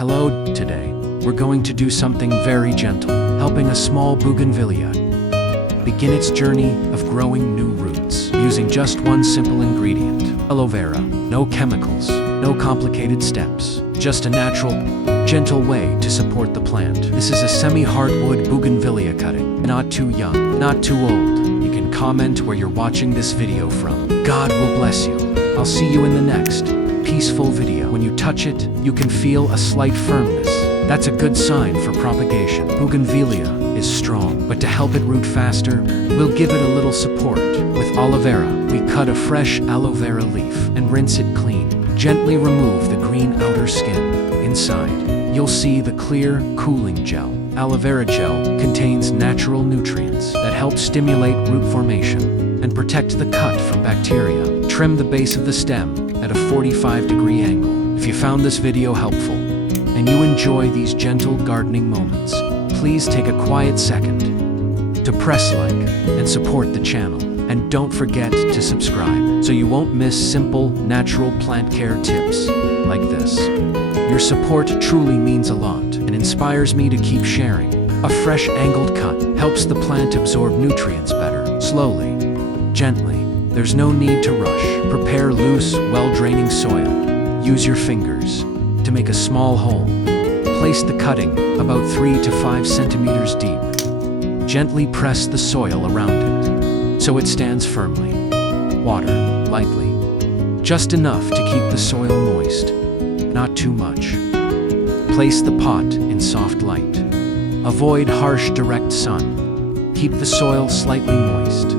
Hello, today, we're going to do something very gentle, helping a small bougainvillea begin its journey of growing new roots using just one simple ingredient, aloe vera. No chemicals, no complicated steps, just a natural, gentle way to support the plant. This is a semi-hardwood bougainvillea cutting. Not too young, not too old. You can comment where you're watching this video from. God will bless you. I'll see you in the next peaceful video. When you touch it, you can feel a slight firmness. That's a good sign for propagation. Bougainvillea is strong, but to help it root faster, we'll give it a little support. With aloe vera, we cut a fresh aloe vera leaf and rinse it clean. Gently remove the green outer skin. Inside, you'll see the clear, cooling gel. Aloe vera gel contains natural nutrients that help stimulate root formation and protect the cut from bacteria. Trim the base of the stem at a 45-degree angle. If you found this video helpful and you enjoy these gentle gardening moments, please take a quiet second to press like and support the channel. And don't forget to subscribe so you won't miss simple, natural plant care tips like this. Your support truly means a lot and inspires me to keep sharing. A fresh angled cut helps the plant absorb nutrients better. Slowly, gently. There's no need to rush. Prepare loose, well-draining soil. Use your fingers to make a small hole. Place the cutting about 3 to 5 centimeters deep. Gently press the soil around it so it stands firmly. Water lightly, just enough to keep the soil moist, not too much. Place the pot in soft light. Avoid harsh direct sun. Keep the soil slightly moist.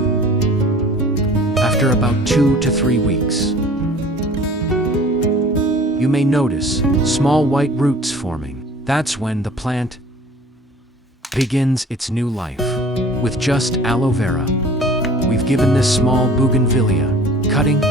After about 2 to 3 weeks, you may notice small white roots forming. That's when the plant begins its new life. With just aloe vera, we've given this small bougainvillea cutting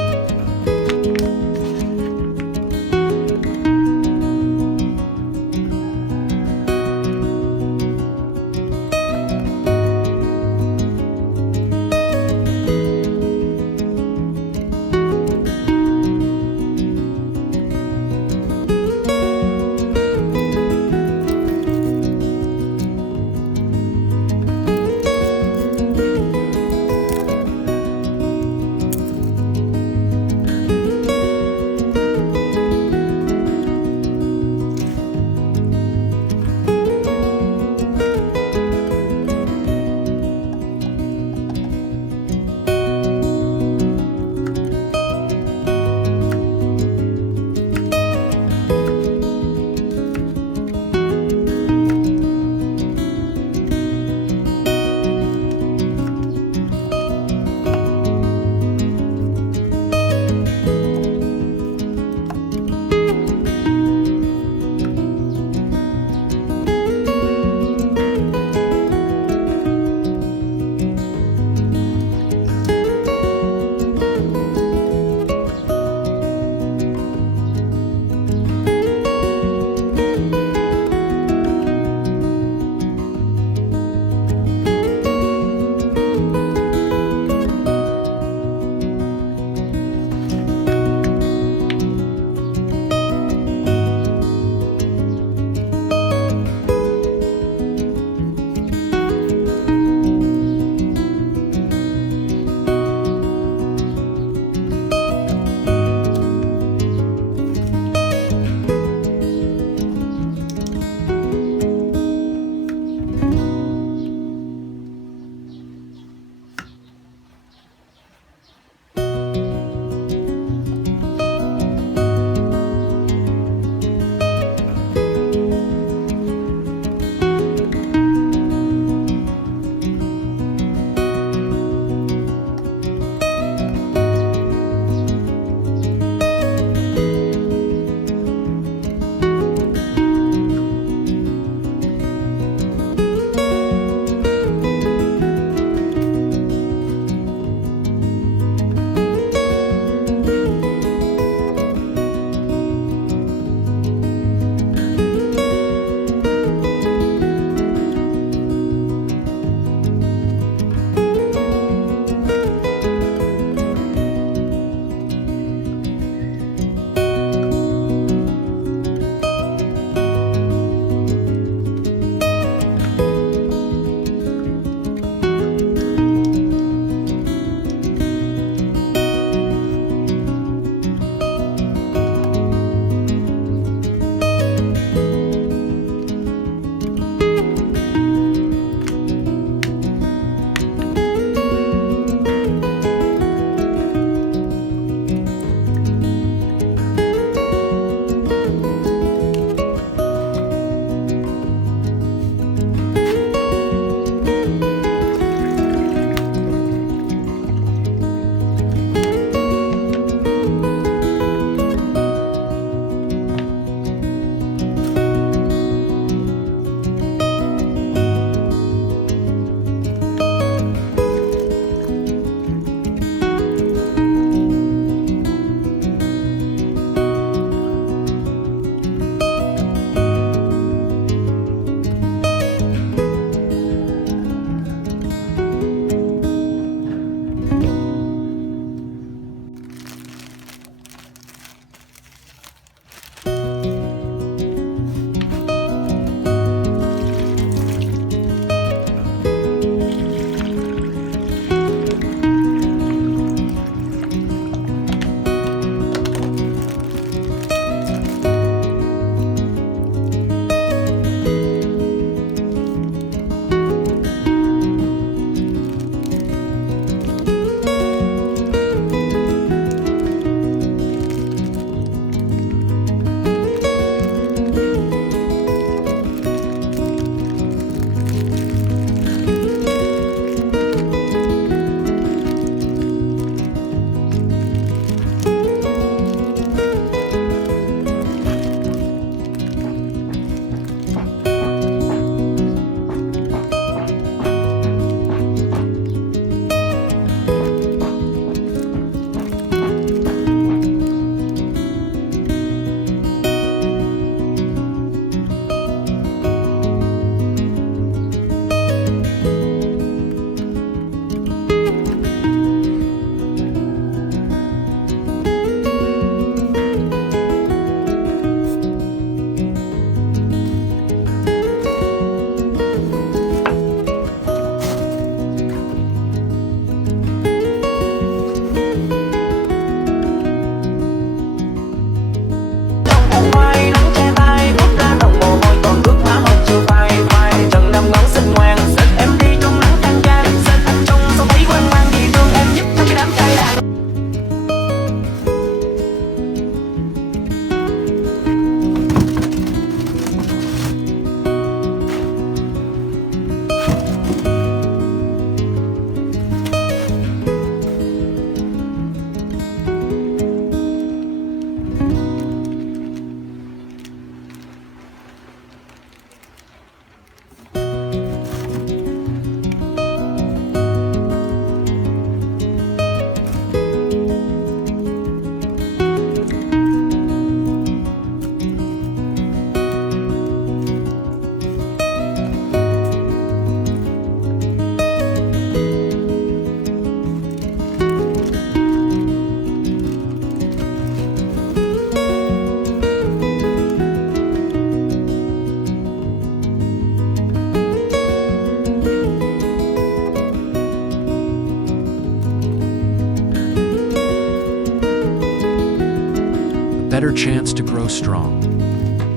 better chance to grow strong.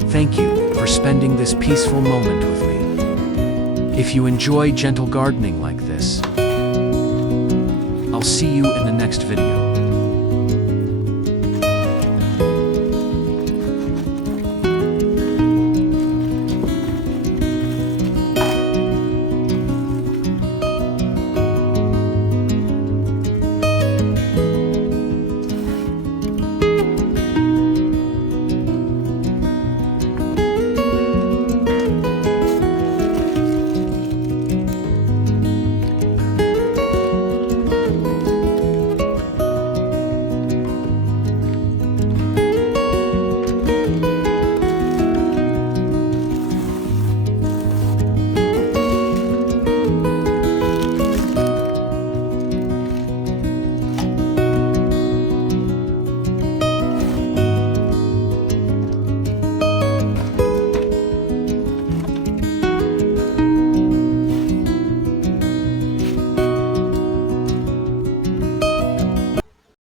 Thank you for spending this peaceful moment with me. If you enjoy gentle gardening like this, I'll see you in the next video.